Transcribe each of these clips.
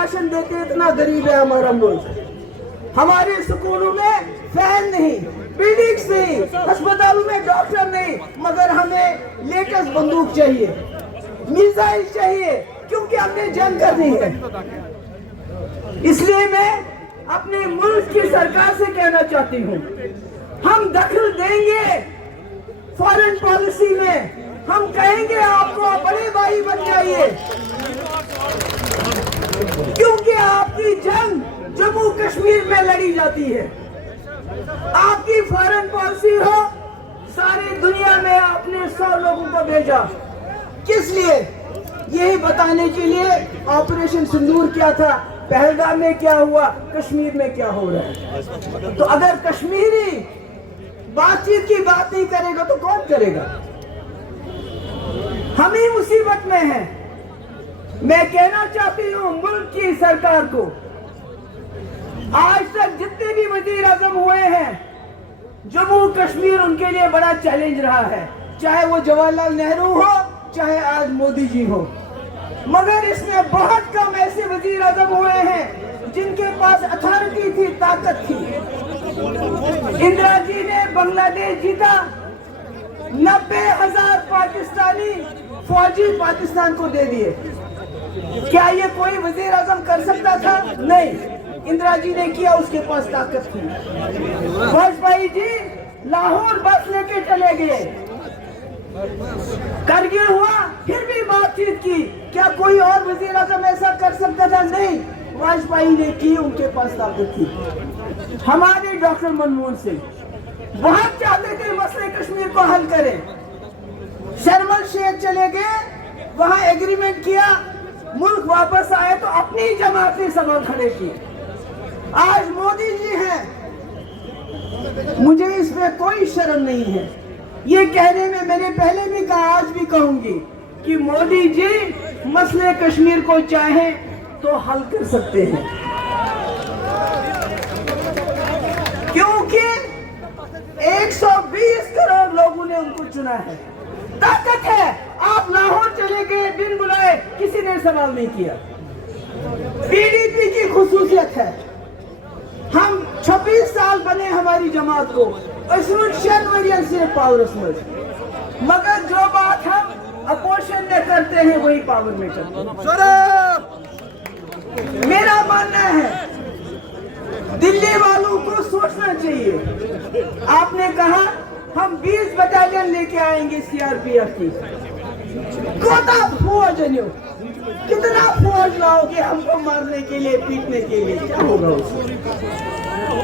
Ration دیتے اتنا غریب ہے ہمارا ملک. ہمارے سکولوں میں فین نہیں, بلڈنگز نہیں, ہسپتالوں میں ڈاکٹر نہیں, مگر ہمیں لیٹسٹ بندوق چاہیے, میزائل چاہیے, کیونکہ ہم نے جنگ کرنی ہے. اس لیے میں اپنے ملک کی سرکار سے کہنا چاہتی ہوں, ہم دخل دیں گے فارن پالیسی میں, ہم کہیں گے آپ کو بڑے بھائی بن جائیے, کیونکہ آپ کی جنگ جموں کشمیر میں لڑی جاتی ہے. آپ کی فارن پالیسی ہو, ساری دنیا میں آپ نے 100 لوگوں کو بھیجا, کس لیے؟ یہی بتانے کے لیے آپریشن سندور کیا تھا, پہلگام میں کیا ہوا, کشمیر میں کیا ہو رہا ہے. تو اگر کشمیری بات چیت کی بات نہیں کرے گا تو کون کرے گا؟ ہم ہی مصیبت میں ہیں. میں کہنا چاہتی ہوں ملک کی سرکار کو, آج تک جتنے بھی وزیر اعظم ہوئے ہیں, جموں کشمیر ان کے لیے بڑا چیلنج رہا ہے, چاہے وہ جواہر لال نہرو ہو, چاہے آج مودی جی ہو. مگر اس میں بہت کم ایسے وزیر اعظم ہوئے ہیں جن کے پاس اتھارٹی تھی, طاقت تھی. اندرا جی نے بنگلہ دیش جیتا, 90,000 پاکستانی فوجی پاکستان کو دے دیے. کیا یہ کوئی وزیر اعظم کر سکتا تھا؟ نہیں. اندرا جی نے کیا, اس کے پاس طاقت تھی. واجپئی جی لاہور بس لے کے چلے گئے, کرگل ہوا پھر بھی بات چیت کی. کیا کوئی اور وزیر اعظم ایسا کر سکتا تھا؟ نہیں. واجپئی نے کی, ان کے پاس طاقت تھی. ہمارے ڈاکٹر منموہن سنگھ بہت چاہتے تھے مسئلے کشمیر کو حل کریں. شرم الشیخ چلے گئے, وہاں ایگریمنٹ کیا, ملک واپس آئے تو اپنی جماعت نے سوال کھڑے کیے. آج مودی جی ہیں, مجھے اس میں کوئی شرم نہیں ہے. یہ کہنے میں نے پہلے بھی کہا, آج بھی کہوں گی کہ مودی جی مسئلے کشمیر کو چاہیں تو حل کر سکتے ہیں, کیونکہ 120 کروڑ لوگوں نے ان کو چنا ہے, طاقت ہے. آپ لاہور چلے گئے بن بلائے, کسی نے سوال نہیں کیا. پی ڈی پی کی خصوصیت ہے, ہم 26 سال بنے ہماری جماعت کو, صرف پاور اسمج, مگر جو بات ہم اپوزیشن میں کرتے ہیں وہی پاور میں کرتے ہیں. میرا ماننا ہے دلی والوں کو سوچنا چاہیے. آپ نے کہا ہم 20 بٹالین لے کے آئیں گے سی آر پی ایف کی. کوتا فوج ہے, کتنا فوج لاؤ گے ہم کو مارنے کے لیے, پیٹنے کے لیے؟ کیا ہوگا اس میں؟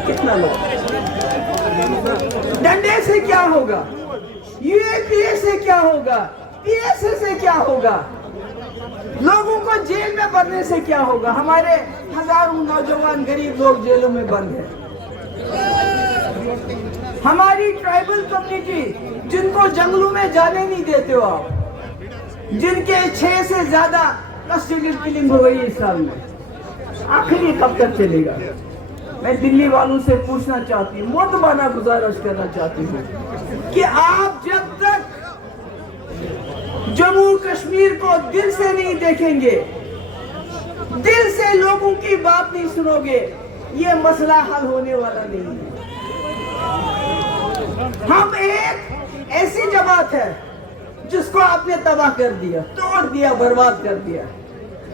کتنا لوگ ڈنڈے سے کیا ہوگا, یو اے پی اے سے کیا ہوگا, پی ایس اے سے کیا ہوگا, لوگوں کو جیل میں بھرنے سے کیا ہوگا؟ ہمارے ہزاروں نوجوان غریب لوگ جیلوں میں بند ہیں. ہماری ٹرائبل کمیونٹی جن کو جنگلوں میں جانے نہیں دیتے ہو آپ, جن کے 6 سے زیادہ کسٹڈی کلنگ ہو گئی اس سال میں, آخر یہ کب تک چلے گا؟ میں دلی والوں سے پوچھنا چاہتی ہوں, مؤدبانہ گزارش کرنا چاہتی ہوں کہ آپ جب تک جموں کشمیر کو دل سے نہیں دیکھیں گے, دل سے لوگوں کی بات نہیں سنو گے, یہ مسئلہ حل ہونے والا نہیں ہے. ہم ایک ایسی جماعت ہے جس کو آپ نے تباہ کر دیا, توڑ دیا, برباد کر دیا.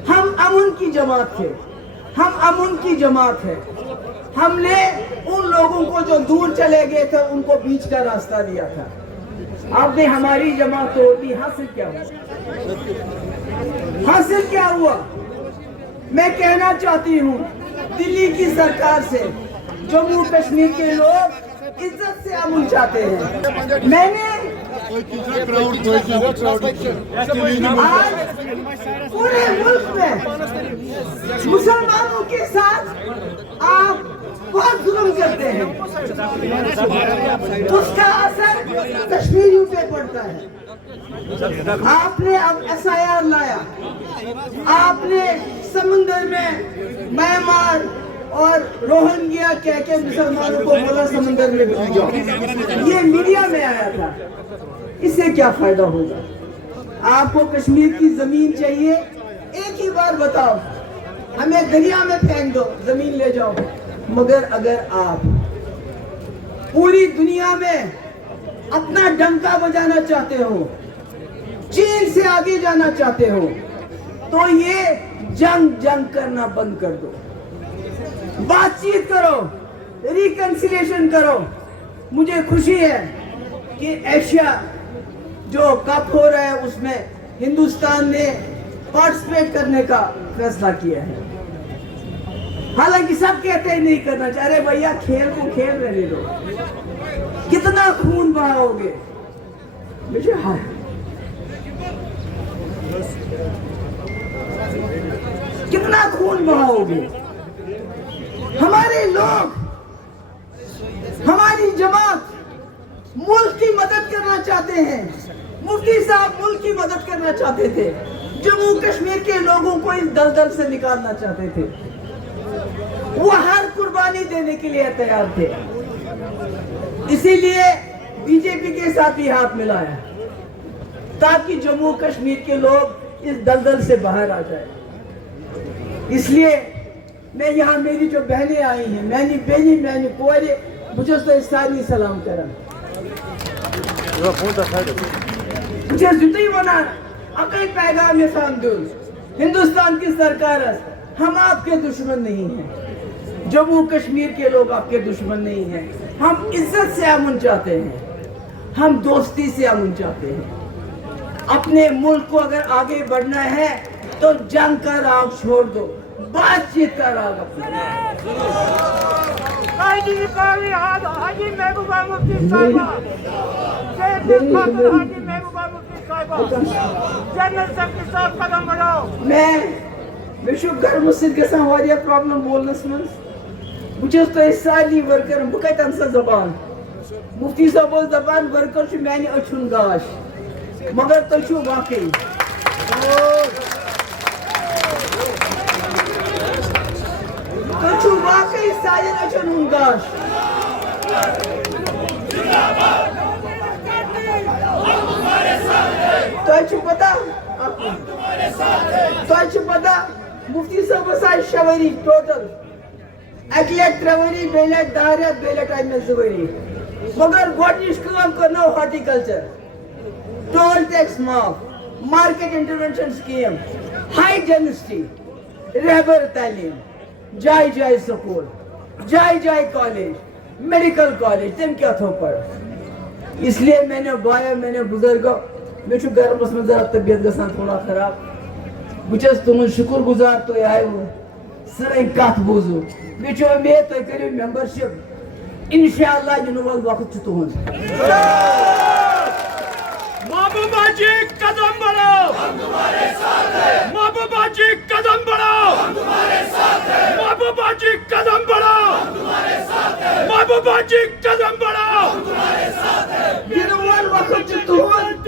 ہم امن کی جماعت تھے, ہم امن کی جماعت ہے. ہم نے ان لوگوں کو جو دور چلے گئے تھے ان کو بیچ کا راستہ دیا تھا. آپ نے ہماری جماعت توڑ دی, حاصل کیا ہوا؟ حاصل کیا ہوا؟ میں کہنا چاہتی ہوں دلی کی سرکار سے, جموں کشمیر کے لوگ عزت سے امن چاہتے ہیں. میں نے آج پورے ملک میں مسلمانوں کے ساتھ آپ بہت ظلم کرتے ہیں, اس کا اثر کشمیریوں پہ پڑتا ہے. آپ نے اب ایس آئی آر لایا, آپ نے سمندر میں میانمار اور روہنگیا کہہ کے مسلمانوں کو بولا سمندر میں ڈوب جاؤ. یہ میڈیا میں آیا تھا. اس سے کیا فائدہ ہوگا؟ آپ کو کشمیر کی زمین چاہیے. ایک ہی بار بتاؤ, ہمیں دریا میں پھینک دو, زمین لے جاؤ, مگر اگر آپ پوری دنیا میں اپنا ڈنکا بجانا چاہتے ہو, چین سے آگے جانا چاہتے ہو, تو یہ جنگ کرنا بند کر دو, بات چیت کرو, ریکنسیلیشن کرو. مجھے خوشی ہے کہ ایشیا جو کپ ہو رہا ہے اس میں ہندوستان نے پارٹیسپیٹ کرنے کا فیصلہ کیا ہے. حالانکہ سب کہتے ہیں نہیں کرنا چاہ رہے, بھیا کھیل کو کھیل رہنے دو. کتنا خون بہاؤ گے, مجھے کتنا خون بہاؤ گے. ہمارے لوگ, ہماری جماعت ملک کی مدد کرنا چاہتے ہیں. مفتی صاحب ملک کی مدد کرنا چاہتے تھے, جموں کشمیر کے لوگوں کو اس دلدل سے نکالنا چاہتے تھے. وہ ہر قربانی دینے کے لیے تیار تھے. اسی لیے بی جے پی کے ساتھ بھی ہاتھ ملایا تاکہ جموں کشمیر کے لوگ اس دلدل سے باہر آ جائے. اس لیے میں یہاں میری جو بہنیں آئی ہیں, میں نے پورے مجھے تو ساری سلام کرا. مجھے زندگی بنا اکئی پیغام یہ سامدون ہندوستان کی سرکار, ہم آپ کے دشمن نہیں ہیں, جموں کشمیر کے لوگ آپ کے دشمن نہیں ہیں. ہم عزت سے امن چاہتے ہیں, ہم دوستی سے امن چاہتے ہیں. اپنے ملک کو اگر آگے بڑھنا ہے تو جنگ کا راگ چھوڑ دو, بات چیت کا راگ اپنا. حاجی محبوبہ مفتی صاحبہ, حاجی محبوبہ مفتی صاحبہ, جنرل سیکرٹری صاحب قدم بڑھاؤ. میں شو گھر مسجد گژھان واریاہ پرابلم بولنس من. بچس تو سارے ورکر بہ کتن سا زبان. مفتی صاحب دپان ورکر چھ میانہ اچھن گاش, مگر تُہۍ چھو واقعی واقعی سارے اچھن ہن گاش. تۄہہِ چھُ پتہ مفتی صٲبس آیہِ 6 ؤری ٹوٹل, اکہِ لٹہِ 3 ؤری, بیٚیہِ لٹہِ 10 رٮ۪تھ, بیٚیہِ لٹہِ آیہِ مےٚ 2 ؤری. مگر گۄڈنِچ کٲم کٔرنٲو ہارٹیکلچر, ٹول ٹیکس معاف, market intervention scheme, high density, رہبر تعلیم, جائے جائے سکول, جائے جائے کالج, میڈیکل کالج, تم کیا تھو پڑ. اس لیے میں نے بایا, میں نے بزرگو, میں چھو گرمس میں ذرا طبیعت گژھان تھوڑا خراب. بچس تمن شکر گزار تُہۍ آیوٕ, سٲنۍ کتھ بوٗزِو. مےٚ چھُ امید تُہۍ کٔرِو ممبرشپ, انشاءاللہ یِنہٕ وول وقت چھُ تُہُنٛد. محبوبہ جی قدم بڑھاؤ, ہم تمہارے ساتھ ہیں. محبوبہ جی قدم بڑھاؤ, ہم تمہارے ساتھ ہیں. محبوبہ جی قدم بڑھاؤ, ہم تمہارے ساتھ ہیں. محبوبہ جی قدم بڑھاؤ, ہم تمہارے ساتھ ہیں. یِنہٕ وول وقت چھُ تُہُنٛد.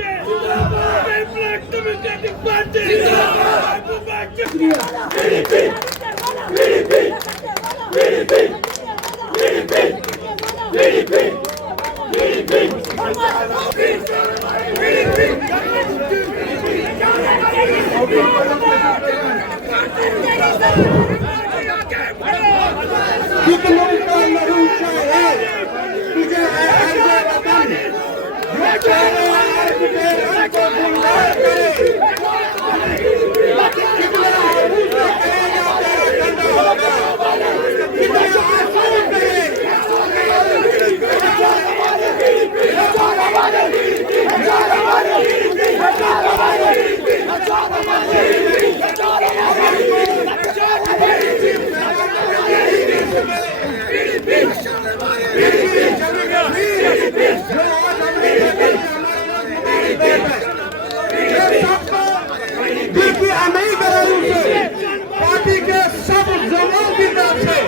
پارٹی کے سب لوگوں کی طرف سے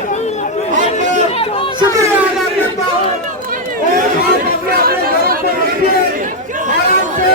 آپ کو شکریہ ادا کرتا ہوں اور آپ اپنے گھروں کو رکھیے آرام سے.